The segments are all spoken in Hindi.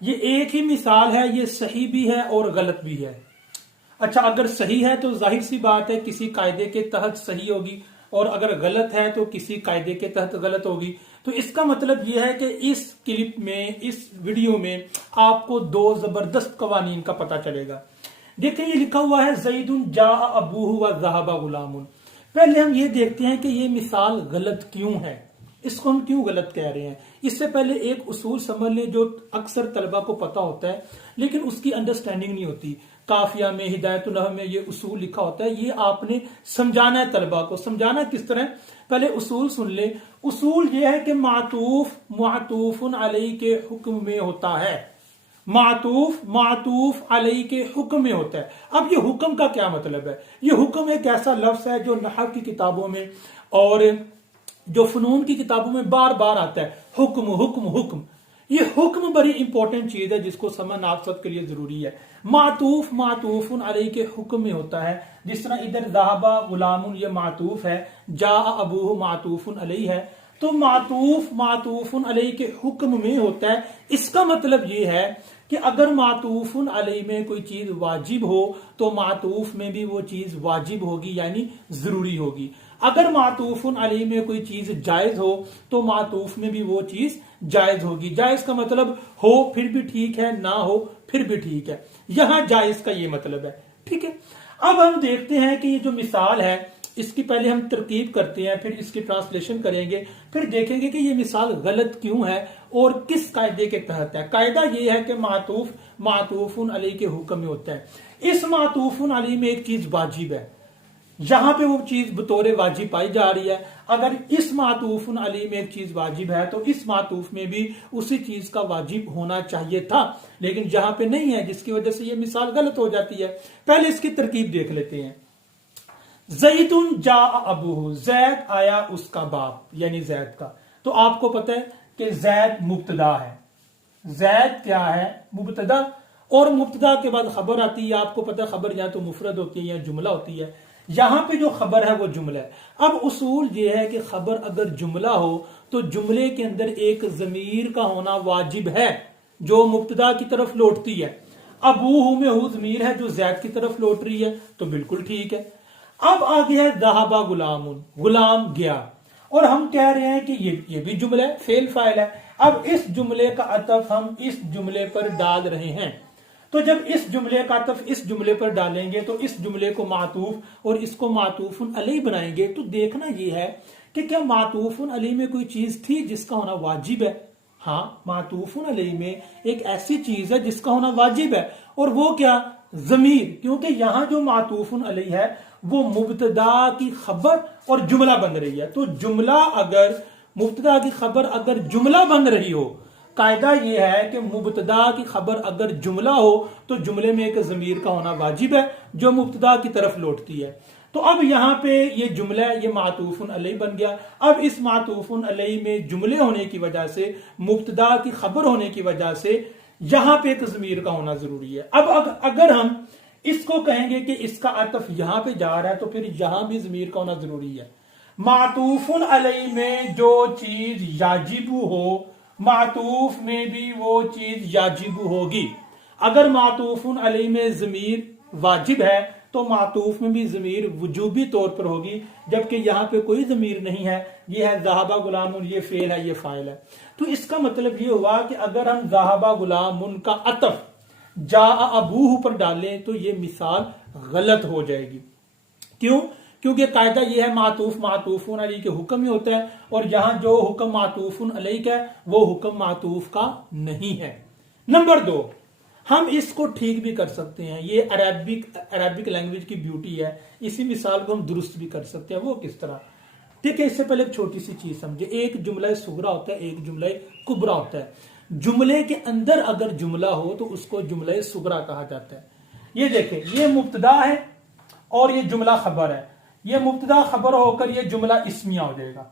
ये एक ही मिसाल है, ये सही भी है और गलत भी है। अच्छा, अगर सही है तो जाहिर सी बात है किसी कायदे के तहत सही होगी, और अगर गलत है तो किसी कायदे के तहत गलत होगी। तो इसका मतलब यह है कि इस क्लिप में, इस वीडियो में आपको दो जबरदस्त कवानीन का पता चलेगा। देखिए, ये लिखा हुआ है ज़ैदुन जा अबूहु व ज़हबा गुलामुन। पहले हम ये देखते हैं कि ये मिसाल गलत क्यों है, इसको हम क्यों गलत कह रहे हैं। इससे पहले एक उसूल समझ लें जो अक्सर तलबा को पता होता है लेकिन उसकी अंडरस्टैंडिंग नहीं होती। काफिया में, हिदायतुन नहव में ये उसूल लिखा होता है, ये आपने समझाना है तलबा को। समझाना किस तरह, पहले उसूल सुन ले। उसूल ये है कि मातूफ मातूफुन अलैहि के हुक्म में होता है। मातूफ मातूफ अलैहि के हुक्म में होता है। अब ये हुक्म का क्या मतलब है? ये हुक्म एक ऐसा लफ्ज है जो नहव की किताबों में और जो फनून की किताबों में बार बार आता है, हुक्म हुक्म हुक्म। ये हुक्म बड़ी इंपॉर्टेंट चीज है जिसको समझना आप सबके लिए जरूरी है। मातूफ मातूफुन अलैहि के हुक्म में होता है। जिस तरह इधर ज़हबा गुलामुन ये मातूफ है, जा अबूहु मातूफुन अलैहि है, तो मातूफ मातूफुन अलैहि के हुक्म में होता है। इसका मतलब ये है कि अगर मातूफुन अलैहि में कोई चीज वाजिब हो तो मातूफ में भी वो चीज वाजिब होगी, यानी जरूरी होगी। अगर मातूफुन अलैहि में कोई चीज जायज हो तो मातूफ में भी वो चीज जायज होगी। जायज का मतलब हो फिर भी ठीक है, ना हो फिर भी ठीक है। यहां जायज का ये मतलब है। ठीक है, अब हम देखते हैं कि ये जो मिसाल है इसकी पहले हम तरकीब करते हैं, फिर इसकी ट्रांसलेशन करेंगे, फिर देखेंगे कि ये मिसाल गलत क्यों है और किस कायदे के तहत है। कायदा ये है कि मातूफ मातूफुन अलैहि के हुक्म में होता है। इस मातूफुन अलैहि में एक चीज वाजिब है, यहां पे वो चीज बतौर वाजिब पाई जा रही है। अगर इस मातूफुन अलैहि में एक चीज वाजिब है तो इस मातूफ में भी उसी चीज का वाजिब होना चाहिए था, लेकिन जहां पे नहीं है, जिसकी वजह से ये मिसाल गलत हो जाती है। पहले इसकी तरकीब देख लेते हैं। ज़ैदुन जा अबूहु, जैद आया उसका बाप, यानी जैद का। तो आपको पता है कि जैद मुब्तदा है। जैद क्या है? मुब्तदा। और मुब्तदा के बाद खबर आती है। आपको पता है खबर या तो मुफरद होती है या जुमला होती है। यहां पे जो खबर है वो जुमला है। अब उसूल ये है कि खबर अगर जुमला हो तो जुमले के अंदर एक जमीर का होना वाजिब है जो मुब्तदा की तरफ लौटती है। अबूहु में हु जमीर है जो जैद की तरफ लौट रही है, तो बिल्कुल ठीक है। अब आ गया है ज़हबा गुलामुन, गुलाम गया, और हम कह रहे हैं कि ये भी जुमला है, फेल फाइल है। अब इस जुमले का अतफ हम इस जुमले पर डाल रहे हैं। तो जब इस जुमले का अतफ इस जुमले पर डालेंगे तो इस जुमले को मातूफ और इसको मातूफुन अलैहि बनाएंगे। तो देखना ये है कि क्या मातूफुन अलैहि में कोई चीज थी जिसका होना वाजिब है? हाँ, मातूफुन अलैहि में एक ऐसी चीज है जिसका होना वाजिब है, और वो क्या? जमीर। क्योंकि यहां जो मातूफुन अलैहि है वो मुब्तदा की खबर और जुमला बन रही है। तो जुमला अगर मुब्तदा की खबर अगर जुमला बन रही हो, कायदा यह है कि मुब्तदा की खबर अगर जुमला हो तो जुमले में एक जमीर का होना वाजिब है जो मुब्तदा की तरफ लौटती है। तो अब यहां पे ये जुमला, ये मातूफुन अलैहि बन गया। अब इस मातूफुन अलैहि में जुमले होने की वजह से, मुब्तदा की खबर होने की वजह से यहां पे एक जमीर का होना जरूरी है। अब अगर हम इसको कहेंगे कि इसका अतफ यहां पे जा रहा है तो फिर यहां भी जमीर का होना जरूरी है। मातूफुन अलैहि में जो चीज याजिबु हो, मातूफ में भी वो चीज याजिबु होगी। अगर मातूफुन अलैहि में जमीर वाजिब है तो मातूफ में भी जमीर वजूबी तौर पर होगी, जबकि यहां पे कोई जमीर नहीं है। ये है ज़हबा गुलामुन, ये फेल है, ये फाइल है। तो इसका मतलब ये हुआ कि अगर हम ज़हबा गुलामुन का अतफ जा अबूहु पर डालें तो ये मिसाल गलत हो जाएगी। क्यों? क्योंकि कायदा यह है मातूफ मातूफुन अलैहि के हुक्म में होता है, और यहां जो हुक्म मातूफुन अलैहि का है वो हुक्म मातूफ का नहीं है। नंबर 2, हम इसको ठीक भी कर सकते हैं। ये अरबिक लैंग्वेज की ब्यूटी है। इसी मिसाल को हम दुरुस्त भी कर सकते हैं। वो किस तरह? ठीक है, इससे पहले एक छोटी सी चीज समझे। एक जुमला सुगरा होता है, एक जुमला कुबरा होता है। जुमले के अंदर अगर जुमला हो तो उसको जुमला सुगरा कहा जाता है। ये देखें, ये मुब्तदा है और ये जुमला खबर है। ये मुब्तदा खबर होकर ये जुमला इस्मिया हो जाएगा।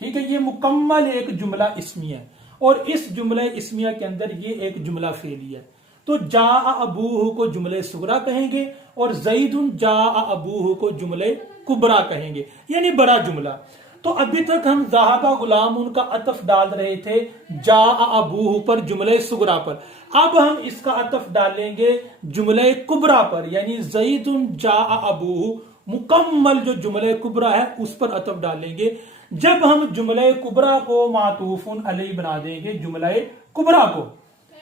ठीक है, ये मुकम्मल एक जुमला इस्मिया है, और इस जुमला इस्मिया के अंदर ये एक जुमला फेली है। तो जा अबूहु को जुमले सुगरा कहेंगे और ज़ैदुन जा अबूहु को जुमले कुबरा कहेंगे, यानी बड़ा जुमला। तो अभी तक हम ज़हाबा गुलाम उनका अतफ डाल रहे थे जा अबूहु पर, जुमले सुगरा पर। अब हम इसका अतफ डालेंगे जुमले कुबरा पर, यानी ज़ैदुन जा अबूहु, मुकम्मल जो जुमले कुबरा है उस पर अतफ डालेंगे। जब हम जुमले कुबरा को मातूफुन अलैहि बना देंगे जुमले कुबरा को,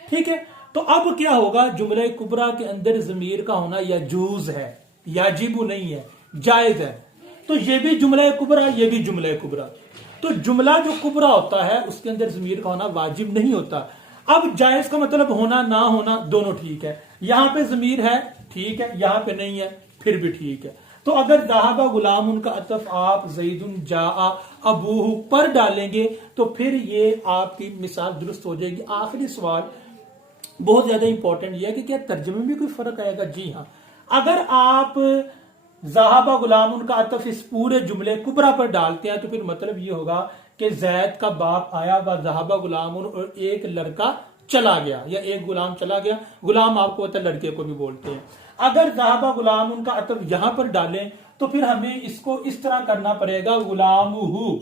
ठीक है। तो अब क्या होगा, जुमले कुबरा के अंदर जमीर का होना यजूज है, याजिबु नहीं है, जायज है। तो ये भी जुमला कुबरा, ये भी जुमला कुबरा। तो जुमला जो कुबरा होता है उसके अंदर जमीर का होना वाजिब नहीं होता। अब जायज का मतलब होना ना होना दोनों ठीक है। यहां पे जमीर है, ठीक है, यहां पे नहीं है, फिर भी ठीक है। तो अगर ज़हाबा गुलाम उनका अतफ आप ज़ैदुन जा अबूहु पर डालेंगे तो फिर ये आपकी मिसाल दुरुस्त हो जाएगी। आखिरी सवाल बहुत ज्यादा इंपॉर्टेंट यह है कि क्या तर्जुमे में भी कोई फर्क आएगा? जी हाँ, अगर आप ज़हाबा गुलाम उनका अतफ इस पूरे जुमले कुबरा पर डालते हैं तो फिर मतलब ये होगा कि जैद का बाप आया व ज़हाबा गुलाम और एक लड़का चला गया, या एक गुलाम चला गया। गुलाम आपको पता है लड़के को भी बोलते हैं। अगर ज़हाबा गुलाम उनका अतफ यहां पर डालें तो फिर हमें इसको इस तरह करना पड़ेगा, गुलामुहु,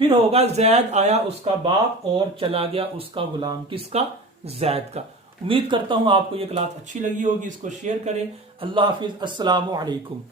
फिर होगा जैद आया उसका बाप और चला गया उसका गुलाम, किसका? जैद का। उम्मीद करता हूं आपको ये क्लास अच्छी लगी होगी। इसको शेयर करें। अल्लाह हाफिज, अस्सलामु अलैकुम।